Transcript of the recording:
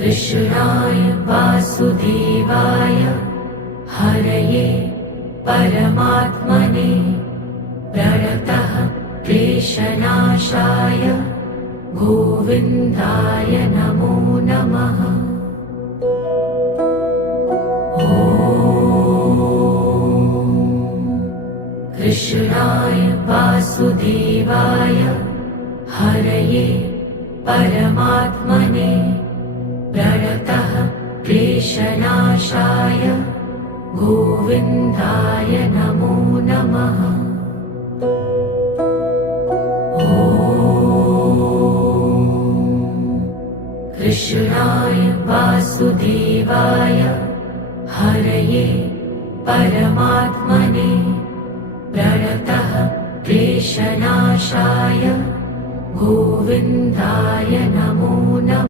कृष्णाय वासुदेवाय हरये परमात्मने प्रणतः क्लेशनाशाय गोविन्दाय नमो नमः। कृष्णाय वासुदेवाय हरये परमात्मने प्रणतः क्लेशनाशाय गोविन्दाय नमो नमः। कृष्णाय वासुदेवाय हरये परमात्मने प्रणतः क्लेशनाशाय गोविन्दाय नमो नमः।